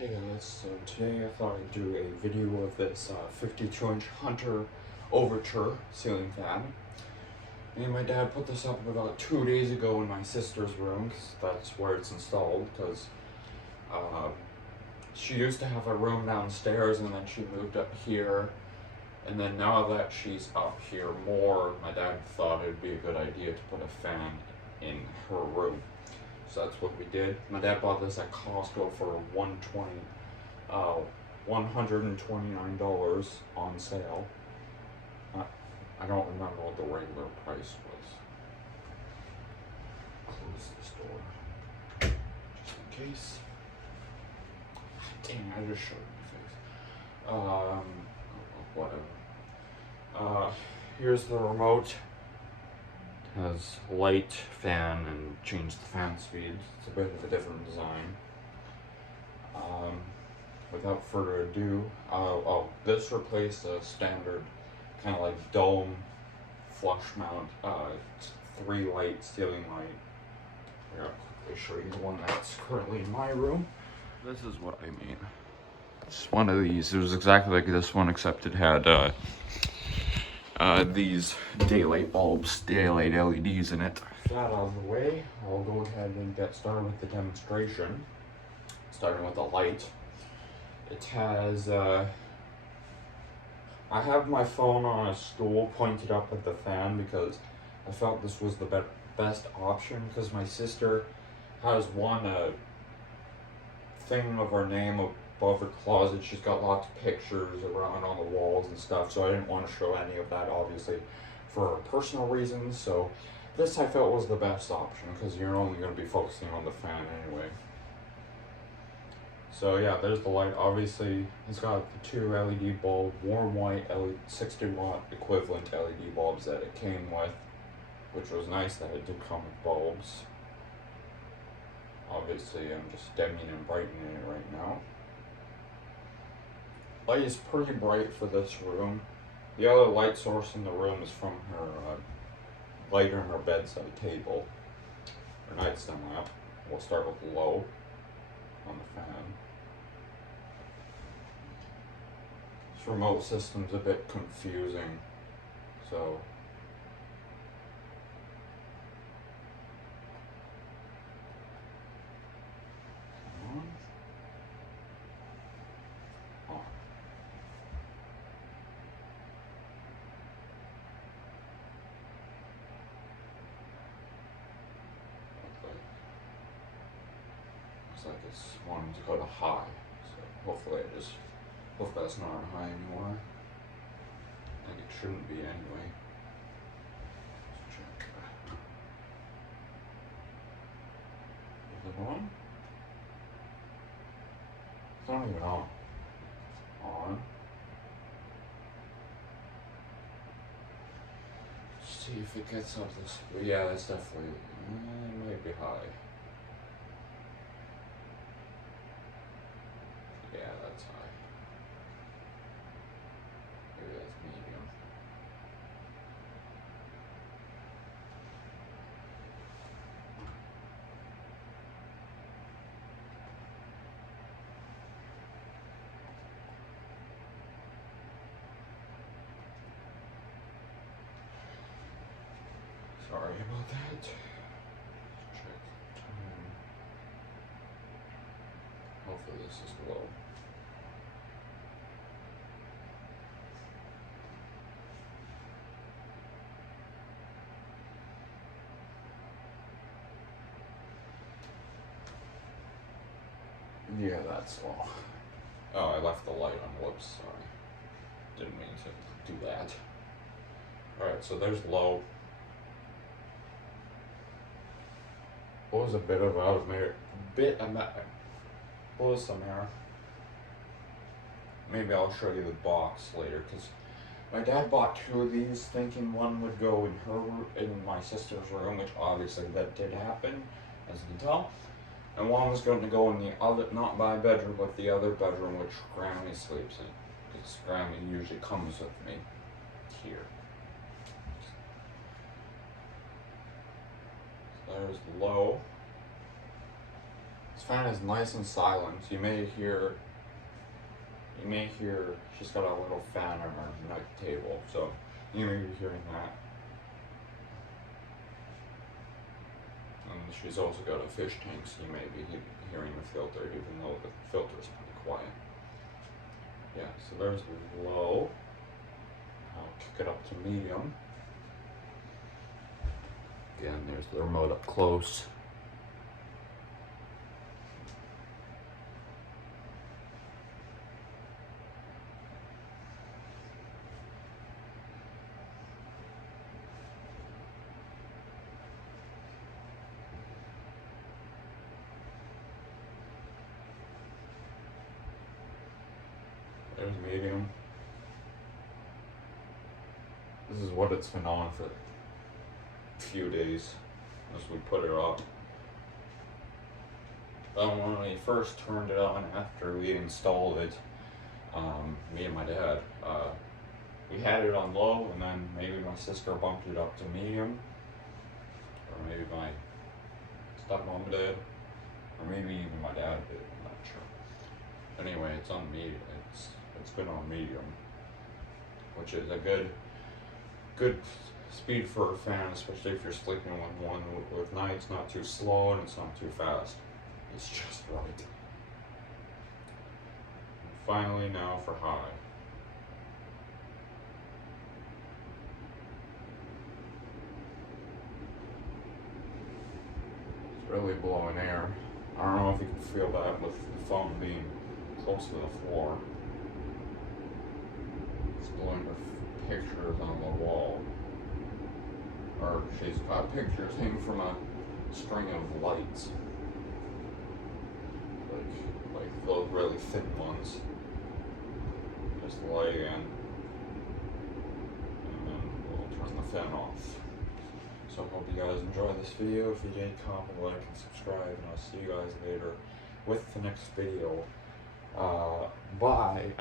Hey guys, so today I thought I'd do a video of this 52-inch Hunter Overture ceiling fan. Me and my dad put this up about 2 days ago in my sister's room, because that's where it's installed, because she used to have a room downstairs and then she moved up here. And then now that she's up here more, my dad thought it'd be a good idea to put a fan in her room. So that's what we did. My dad bought this at Costco for $129 on sale. I don't remember what the regular price was. Close this door, just in case. Dang, I just showed my face. Whatever. Here's the remote. Has light, fan, and change the fan speed. It's a bit of a different design. Without further ado, this replaced a standard kind of like dome flush mount 3-light ceiling light. I'll quickly show you the one that's currently in my room. This is what I mean. It's one of these. It was exactly like this one, except it had these daylight bulbs, daylight LEDs in it. That out of the way, I'll go ahead and get started with the demonstration. Starting with the light. It has, I have my phone on a stool pointed up at the fan because I felt this was the best option, because my sister has one thing of her name above her closet. She's got lots of pictures around on the walls and stuff, so I didn't want to show any of that, obviously, for personal reasons. So this I felt was the best option, because you're only going to be focusing on the fan anyway. So yeah, there's the light. Obviously, it's got the 2 LED bulb, warm white 60-watt equivalent LED bulbs that it came with, which was nice that it did come with bulbs. Obviously, I'm just dimming and brightening it right now. Light is pretty bright for this room. The other light source in the room is from her light on her bedside table, her nightstand lamp. We'll start with low on the fan. This remote system's a bit confusing, so looks like it's wanting to go to high, so hopefully that's not on high anymore. I think it shouldn't be anyway. Let's check. Is it on? It's not even on. On. Let's see if it gets up this. But yeah, that's definitely. It might be high. Yeah, that's high. Maybe that's medium. Sorry about that. Let's check the time. Hopefully this is low. Yeah, that's low. Oh, I left the light on. Whoops, sorry. Didn't mean to do that. Alright, so there's low. What was a bit of out of mirror? What was some error? Maybe I'll show you the box later, because my dad bought 2 of these thinking one would go in my sister's room, which obviously that did happen, as you can tell. And one was going to go in the other, not my bedroom, but the other bedroom, which Grammy sleeps in. Because Grammy usually comes with me here. So there's low. This fan is nice and silent. You may hear she's got a little fan on her night table, so you may be hearing that. And she's also got a fish tank, so you may be hearing the filter, even though the filter is pretty quiet. Yeah, so there's the low. I'll kick it up to medium. Again, there's the remote up close. There's medium. This is what it's been on for a few days as we put it up. When we first turned it on after we installed it, me and my dad, we had it on low, and then maybe my sister bumped it up to medium, or maybe my stepmom did, or maybe even my dad did, I'm not sure. Anyway, it's on medium. It's been on medium, which is a good speed for a fan, especially if you're sleeping with night. It's not too slow and it's not too fast. It's just right. And finally, now for high. It's really blowing air. I don't know if you can feel that with the phone being close to the floor. It's blowing her pictures on the wall. Or she's got pictures hanging from a string of lights. Like those really thin ones. Just light in. And then we'll turn the fan off. So I hope you guys enjoy this video. If you did, comment, like, and subscribe, and I'll see you guys later with the next video. Bye.